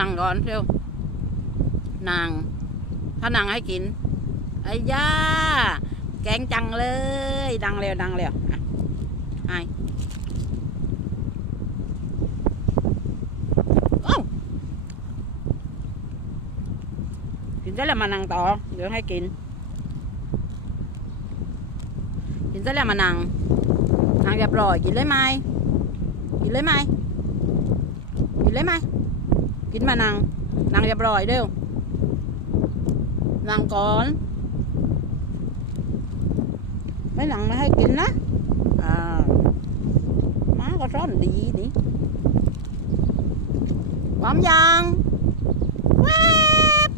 นั่งก่อนเร็วนั่งถ้านั่งให้กินไอ้ย่าแกงจังเลย ดังเร็วดังเร็วไอเอ้ากินเสร็จแล้วมานั่งต่อ เดี๋ยวให้กิน กินเสร็จแล้วมานั่งนั่งเรียบร้อย กินเลยไหมกินเลยไหมกินเลยไหม กินมานั่งนังเรียบร้อยเร็วนั่งก่อนไม่นั่งไม่ให้กินนะอ่าม้าก็ร้อนดีนี่พร้อมยังแวบ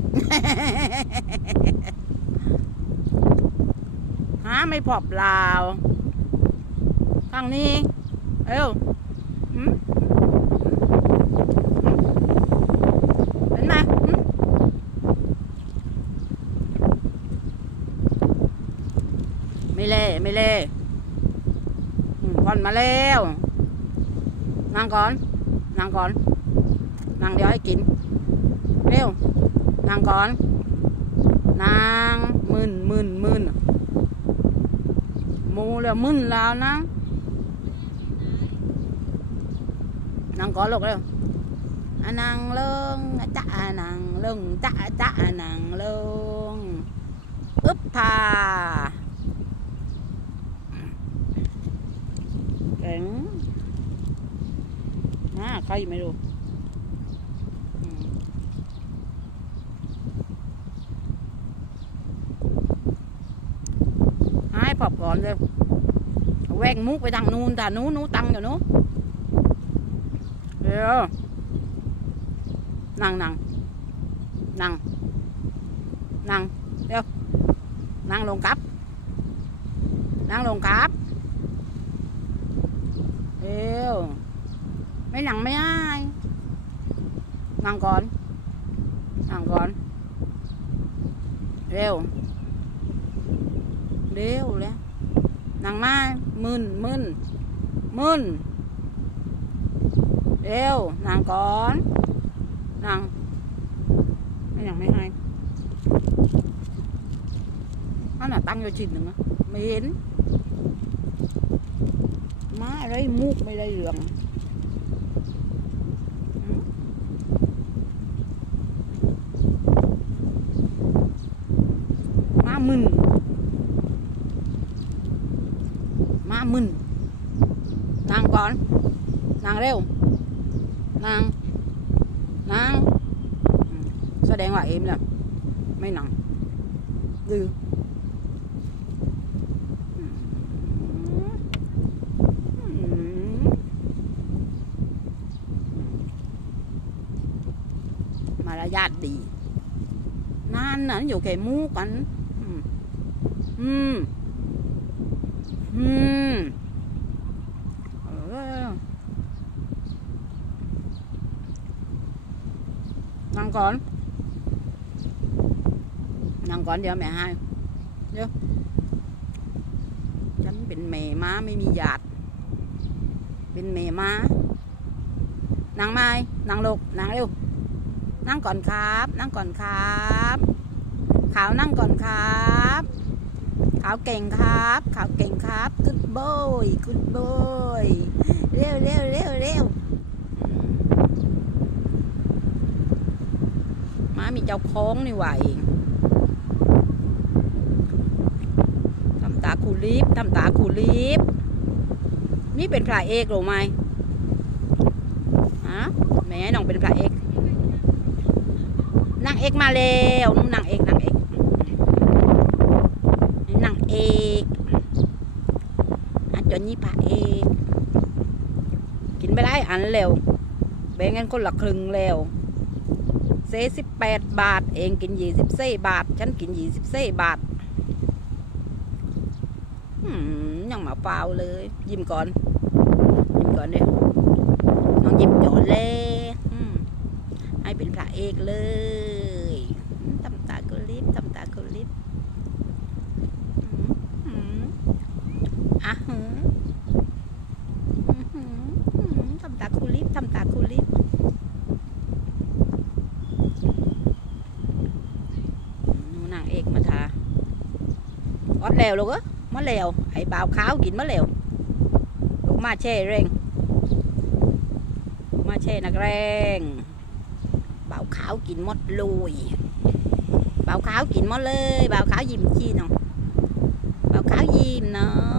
หาไม่พอเปล่าข้างนี้ เอ้วหื มเห็นไม่เล่ไม่เล่ผ่อนมาแล้วนั่งก่อนนั่งก่อนนั่งเดี๋ยวให้กิน เร็วนั่งก่อนนั่งมึนมึนมึนมูแล้วมึนแล้วนะนั่งก่อนลูกเร็ว อะนั่งลงอะจ๊ะอะนั่งลงจ๊ะอะจ๊ะอะนั่งลงอึ๊บพาเก่งนะใครไม่รู้อืมให้ปอบก่อนเลยแวงมุกไปทางนู้นแต่นู้นนู้ตังอยู่นู้นเดี๋ยว นั่งนั่งนั่งนั่งเดี๋ยวนั่งลงกับ นั่งลงกับเดี๋ยวไม่นั่งไม่ได้นั่งก่อนนั่งก่อน เร็ว เร็วแล้วนั่งมามึนมึนมึนเร็วนั่งก่อน นั่งไม่ยังไม่ให้อันน่ะตั้งอยู่ชิ้นหนึ่งอะไม่เห็นมาอะไรมุกไม่ได้เหลืองมามึนมามึนนั่งก่อนนั่งเร็วนั่ง นั่งแสดงว่าเอ็มเนี่ยไม่นั่งดื้อมารยาทดีนั่นน่ะอยู่แค่มูกัน อืม อืม อืมเออ นั่งก่อน นั่งก่อนเดี๋ยวแม่ให้เดี๋ยวฉันเป็นแม่ม้าไม่มีหยาด เป็นแม่ม้า นั่งไหมนั่งลกนั่งเร็ว นั่งก่อนครับ นั่งก่อนครับ ขาวนั่งก่อนครับ ขาวเก่งครับ ขาวเก่งครับคุณโบยคุณโบยเร็วเร็วเร็วเร็ว มีเจ้าโค้งนี่หว่าเองทำตาคูลิฟทำตาคูลิฟนี่เป็นพระเอกหรือไม่ฮะแม่น้องเป็นพระเอกนางเอกมาแล้วนู่นนางเอกนางเอกนางเอกอาจนนี่พระเอกกินไปได้อันเร็วแบ่งกันคนละครึ่งแล้ว เซสิบแปดบาท เองกินยี่สิบเซบาท ฉันกินยี่สิบเซบาทยังมาเปล่าเลย ยิ้มก่อน ยิ้มก่อนเดี๋ยวน้องยิ้มหยอนเลยให้เป็นพระเอกเลยทำตากุลิบทำตากุลิบอะหือทำตาคลิปทำตา นางเอกมาทาออดแล้วลูกเอ้มะแล้วไอ้บ่าวขาวกินมะแล้วลูกมาแช่แรงมาแช่นักแรงบ่าวขาวกินมดลุยบ่าวขาวกินมดเลยบ่าวขาวยิ้มชี้นาะงบ่าวขาวยิ้มเนาะ